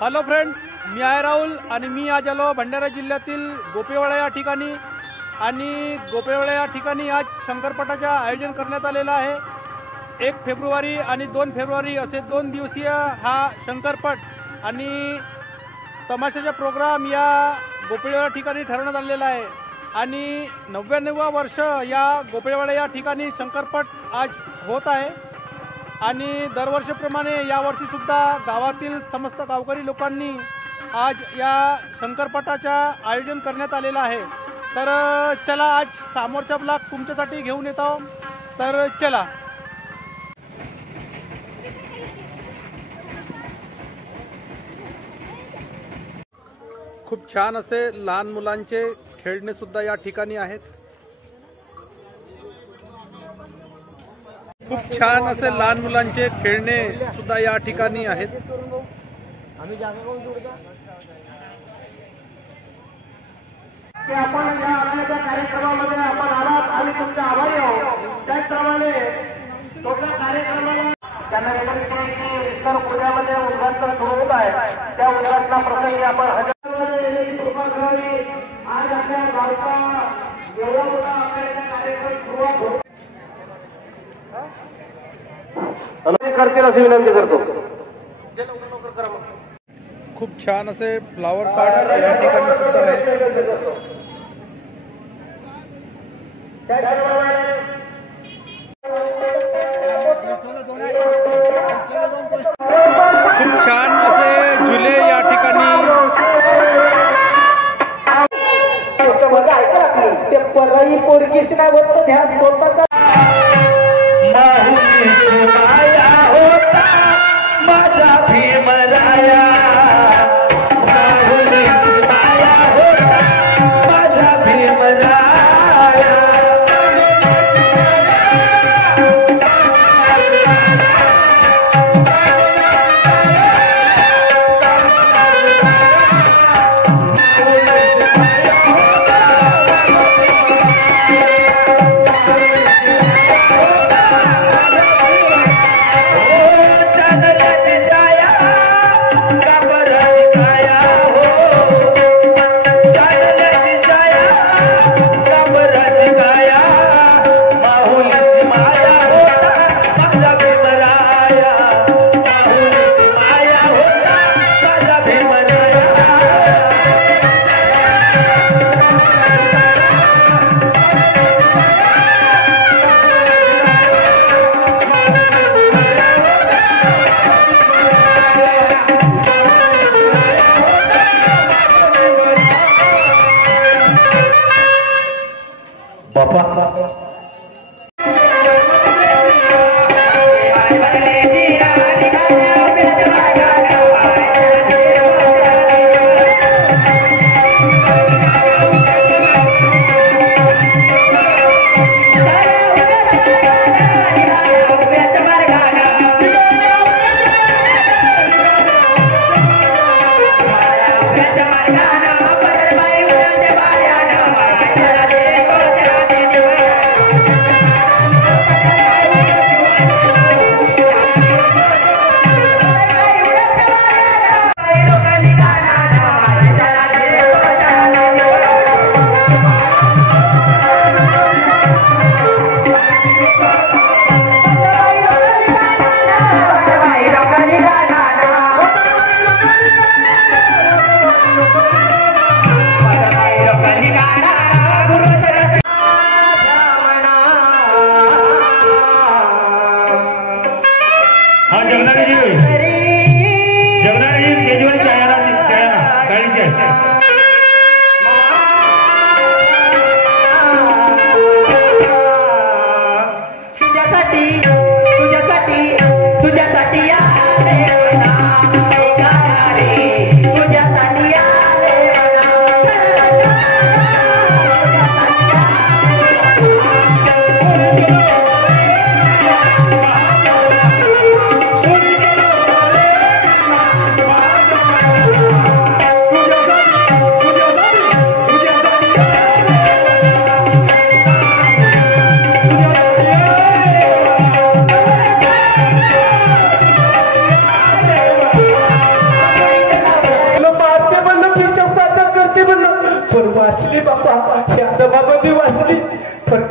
Hello friends, मी आहे राहुल आणि मी आज आलो भंडारा जिल्ह्यातील गोपेवाडा या ठिकाणी। आणि गोपेवाडा या ठिकाणी आज शंकरपटाचे आयोजन करण्यात आलेलं आहे। 1 फेब्रुवारी आणि 2 फेब्रुवारी असे 2 दिवसीय हा शंकरपट आणि तमाशाचा प्रोग्राम या गोपेवाडा ठिकाणी ठरवण्यात आलेला आहे। आणि 99वा वर्ष या गोपेवाडा या ठिकाणी शंकरपट आज होत आहे। आणि दरवर्षीप्रमाणे यावर्षीसुद्धा गावातील समस्त गावकरी लोकांनी आज या शंकरपटाचा आयोजन करण्यात आलेलं आहे। तर चला आज समोरचा ब्लॉग तुमच्यासाठी घेऊन येतो, तर चला। खूप छान असे लहान मुलांचे खेळणे सुद्धा या ठिकाणी आहेत। खूप छान असे लहान मुलांचे खेळणे सुद्धा या ठिकाणी आहेत। आम्ही जागा कोण जोडता की आपण या आपल्या कार्यक्रमामध्ये आपण आलात आणि तुमचे आभारी आहोत। त्याचप्रमाणे तुमच्या कार्यक्रमाला त्यांना विचार पूजामध्ये उद्घाटन सुरू होत आहे। त्या उद्घाटना प्रसंगी आपण हजारांची कृपा करावी। आज आपल्या गावचा एवढा मोठा आपल्या कार्यक्रम सुरुवात होतो करतील अशी विनंती करतो। खूप छान असे फ्लावर पॉट या ठिकाणी सुद्धा आहे। खूप छान असे झुले या ठिकाणी। मजा ऐका आपली ते परळी पोरगीच काय होतं ध्यान स्वतःचा माया होता माझा भीमराया। माया होता माझा भीमराया।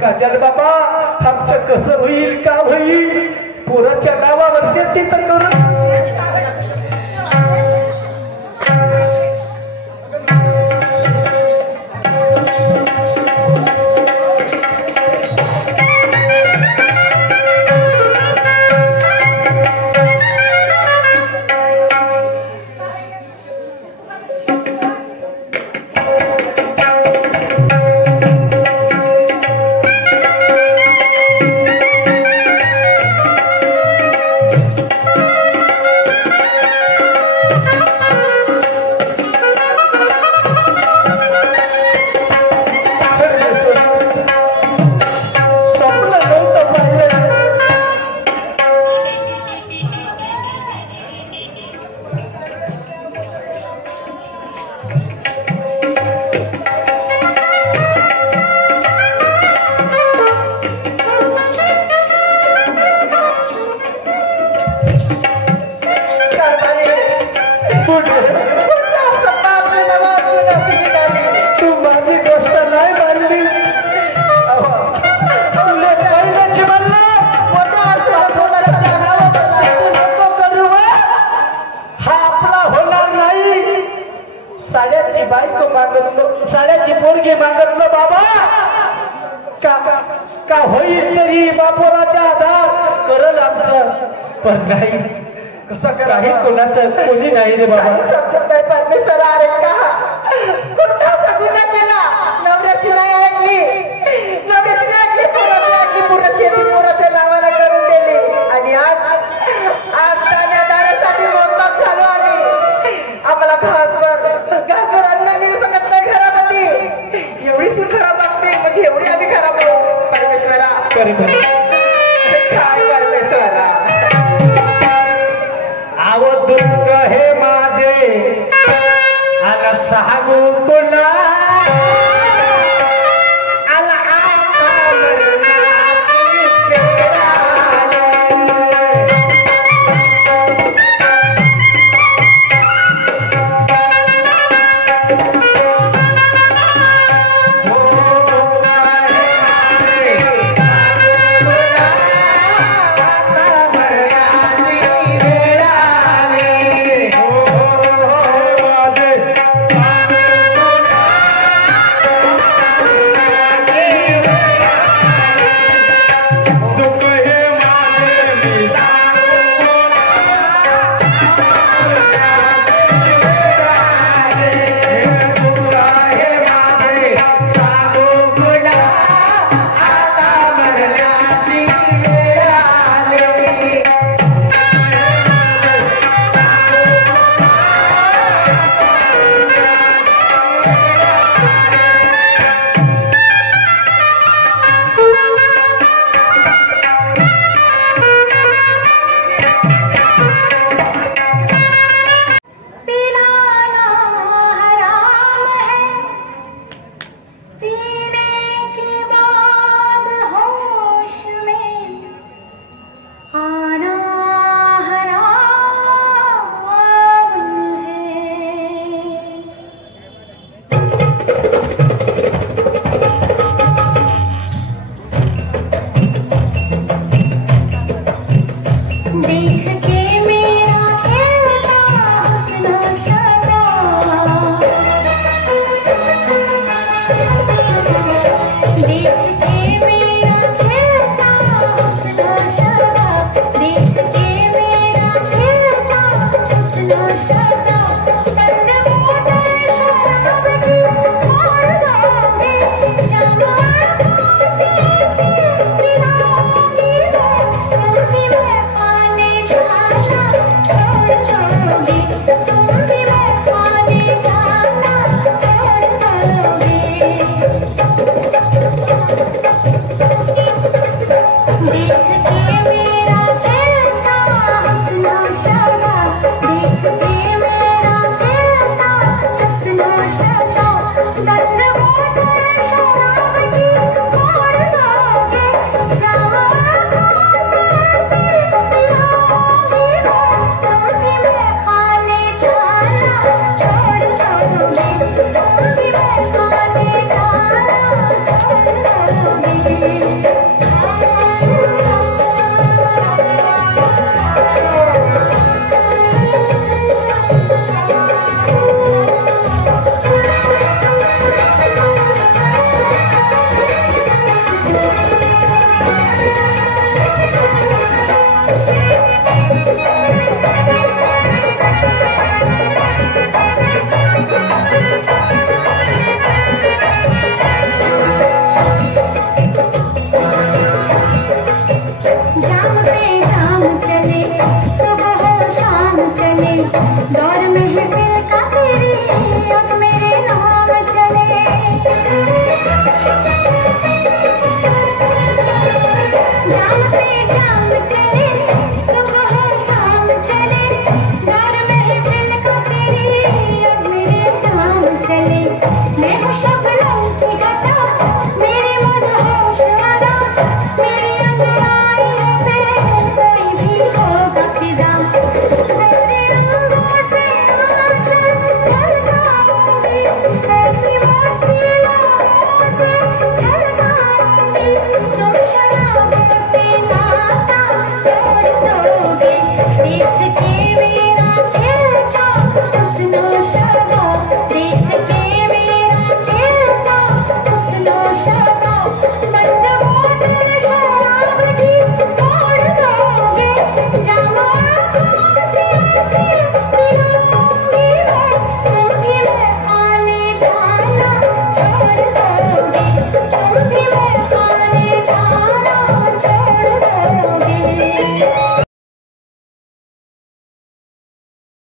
काजल बाबा आमचं कसं होईल का होईल पोराच्या नावावर शेती तर करू साड्याची पोरगी मागतलं बाबा का होईल तरी बापोराच्या आधार करल आमचं पण नाही कसं काही कोणाचं कोणी नाही रे बाबा परमेश्वर अरे का कोणता सगुना केला नवऱ्याची नाही ऐकली नवऱ्याची नाही ऐकली पोराची ऐकली पूर्ण शेती पोराच्या नावाला करून दिली आणि आज दाण्यादारासाठी मोजदार झालो आम्ही आम्हाला घासभर अन्न मिळू शकत नाही घरामध्ये एवढी सून खराब लागते म्हणजे एवढी आम्ही खराब आहोत परमेश्वरा काय परमेश्वरा आव दुःख हे माझे आणि सांगू कोणा दौर में है